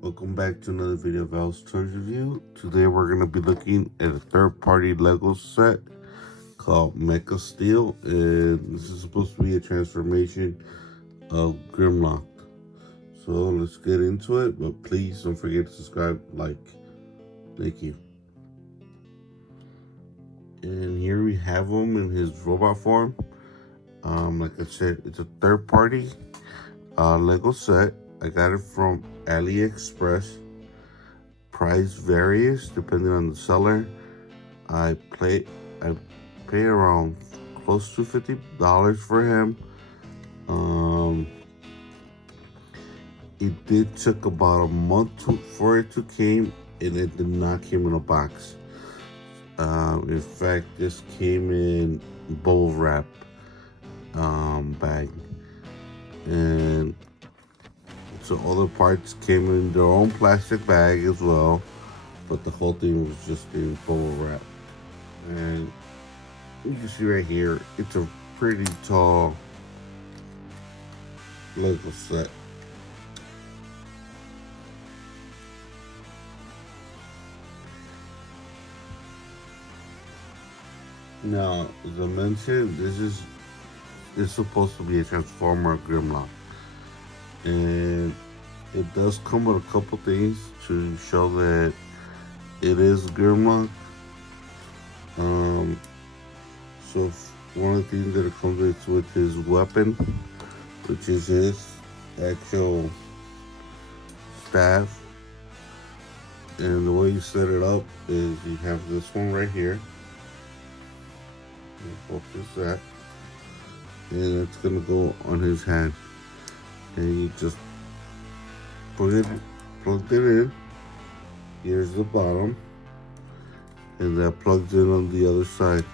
Welcome back to another video of Al's Toys Review. Today we're going to be looking at a third-party Lego set called Mecha of Steel, and this is supposed to be a transformation of Grimlock. So let's get into it, but please don't forget to subscribe, like. Thank you. And here we have him in his robot form. Like I said, it's a third-party Lego set. I got it from AliExpress. Price varies depending on the seller. I pay around close to $50 for him. It did took about a month for it to came, and it did not came in a box. In fact, this came in bubble wrap bag, and so all the parts came in their own plastic bag as well, but the whole thing was just in bubble wrap. And you can see right here, it's a pretty tall Lego set. Now, as I mentioned, this is supposed to be a Transformer Grimlock, and it does come with a couple things to show that it is Grimlock. So one of the things that it comes with his weapon, which is his actual staff. And the way you set it up is you have this one right here. Focus that, and it's gonna go on his hand, and you just plug it in. Here's the bottom, and that plugs in on the other side.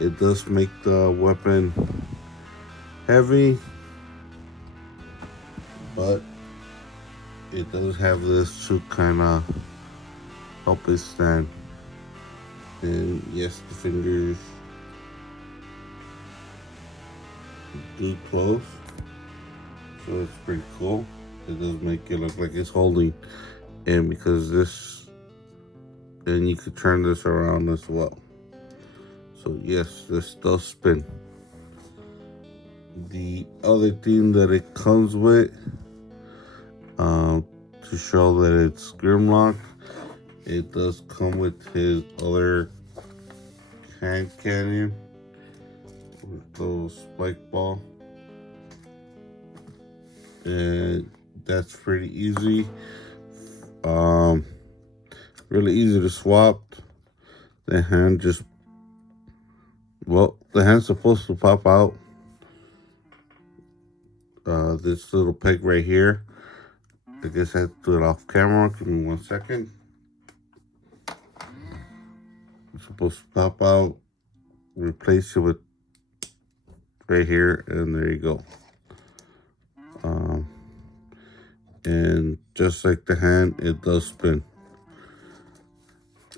It does make the weapon heavy, but it does have this to kind of help it stand. And yes, the fingers do close, so it's pretty cool. It does make it look like it's holding, and because this, and you could turn this around as well. So yes, this does spin. The other thing that it comes with, to show that it's Grimlock, it does come with his other hand cannon with those spike ball, and that's pretty easy. Really easy to swap. The hand just, well, the hand's supposed to pop out. This little peg right here, I guess I have to do it off camera. Give me 1 second. It's supposed to pop out, replace it with right here, and there you go. And just like the hand, it does spin.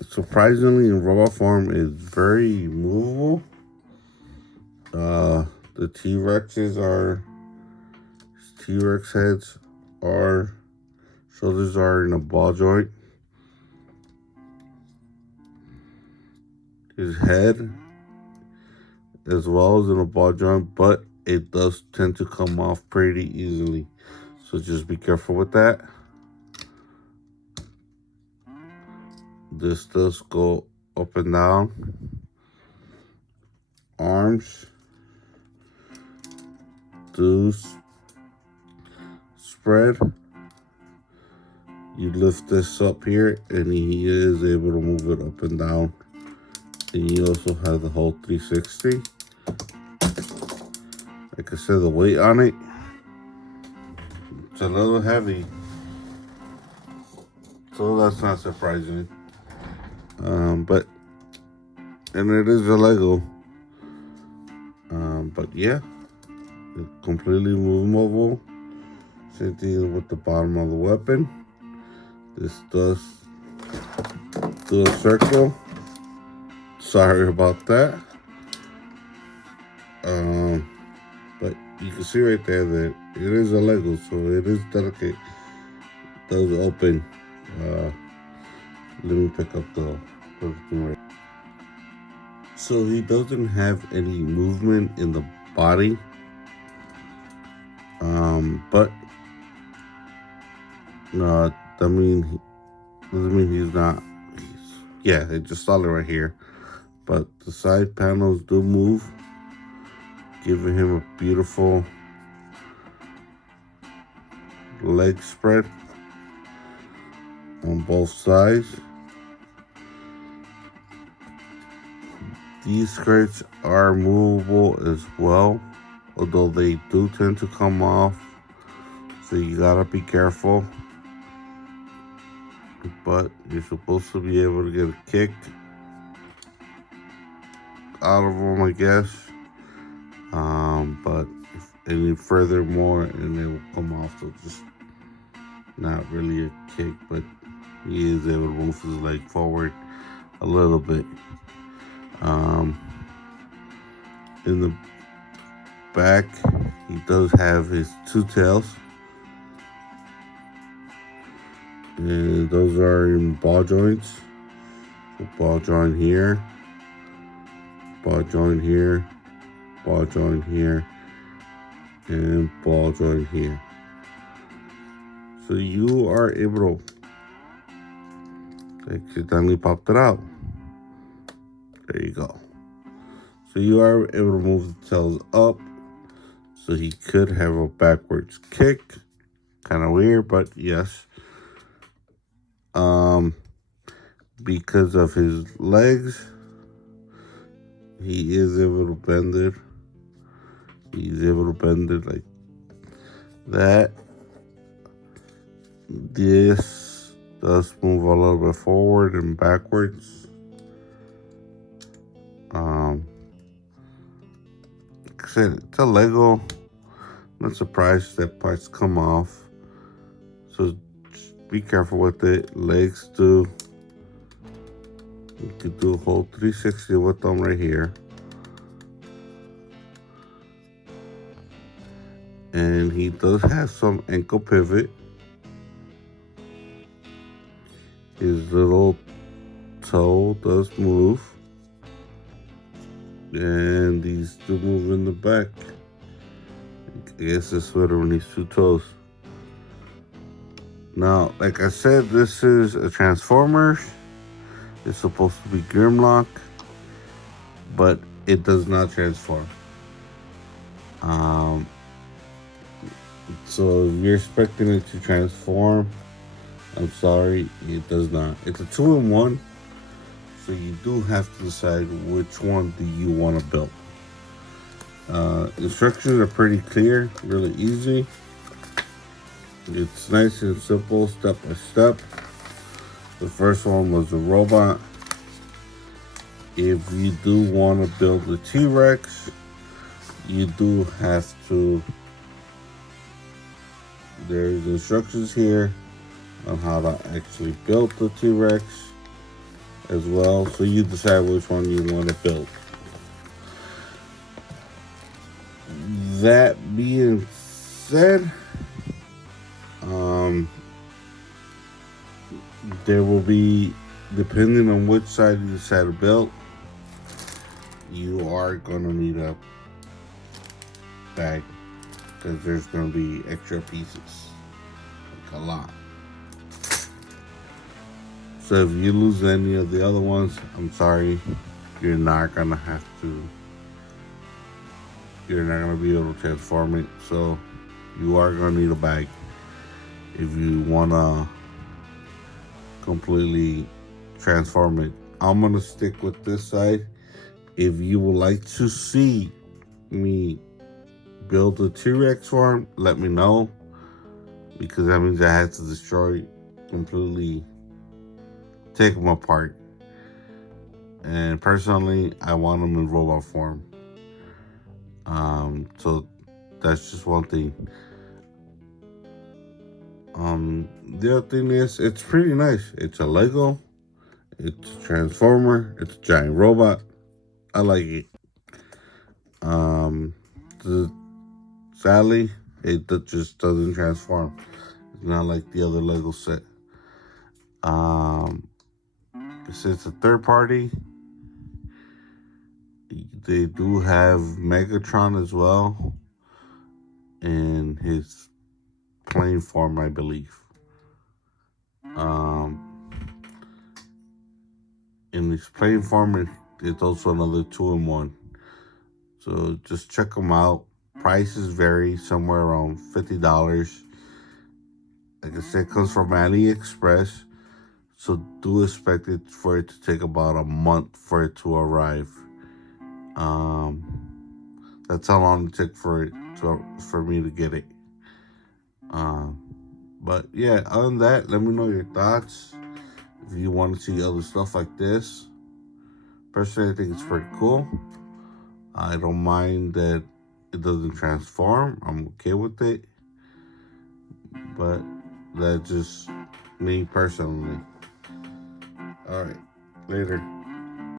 Surprisingly, in robot form, it's very movable. The T-Rex heads shoulders are in a ball joint. His head as well as in a ball joint, but it does tend to come off pretty easily, so just be careful with that. This does go up and down. Arms do spread. You lift this up here, and he is able to move it up and down. And you also have the whole 360. Like I said, the weight on it, it's a little heavy, so that's not surprising. And it is a Lego. But yeah, it's completely movable. Same thing with the bottom of the weapon. This does do a circle. Sorry about that. But you can see right there that it is a Lego, so it is delicate. does open. Let me pick up the thing right. So he doesn't have any movement in the body, but doesn't mean he's not. Yeah, it's just solid right here, but the side panels do move, giving him a beautiful leg spread on both sides. These skirts are movable as well, although they do tend to come off, so you gotta be careful. But you're supposed to be able to get a kick out of them, I guess. But if any furthermore, and they will come off, so just not really a kick, but he is able to move his leg forward a little bit. In the back, he does have his two tails, and those are in ball joints. So ball joint here, ball joint here, ball joint here, and ball joint here. So you are able to accidentally pop it out. There you go. So you are able to move the tails up. So he could have a backwards kick. Kind of weird, but yes. Because of his legs, he is able to bend it. He's able to bend it like that. This does move a little bit forward and backwards. Like I said, it's a Lego. I'm not surprised that parts come off. So just be careful with it. Legs do. You could do a whole 360 with them right here. And he does have some ankle pivot. His little toe does move. And these do move in the back. I guess this sweater needs two toes. Now, like I said, this is a Transformers. It's supposed to be Grimlock, but it does not transform. So if you're expecting it to transform, I'm sorry, it does not. It's a 2-in-1, so you do have to decide which one do you want to build. Instructions are pretty clear, really easy. It's nice and simple, step by step. The first one was a robot. If you do want to build the T-Rex, you do have to. There's instructions here on how to actually build the T-Rex as well. So you decide which one you want to build. That being said, there will be, depending on which side you decide to build, you are going to need a bag, because there's going to be extra pieces, like a lot. So if you lose any of the other ones, I'm sorry, you're not going to be able to transform it. So you are going to need a bag if you want to completely transform it. I'm going to stick with this side. If you would like to see me build a T-Rex farm, let me know, because that means I have to completely take them apart. And personally, I want them in robot form. So that's just one thing. The other thing is, it's pretty nice. It's a Lego. It's a Transformer. It's a giant robot. I like it. Sadly, it just doesn't transform. It's not like the other Lego set. Since it's a third party, they do have Megatron as well in his plain form, I believe. In his plain form, it's also another 2-in-1. So just check them out. Prices vary somewhere around $50. Like I said, it comes from AliExpress. So do expect it for it to take about a month for it to arrive. That's how long it took for me to get it. But yeah, other than that, let me know your thoughts. If you want to see other stuff like this, personally, I think it's pretty cool. I don't mind that it doesn't transform. I'm okay with it. But that's just me personally. All right, later.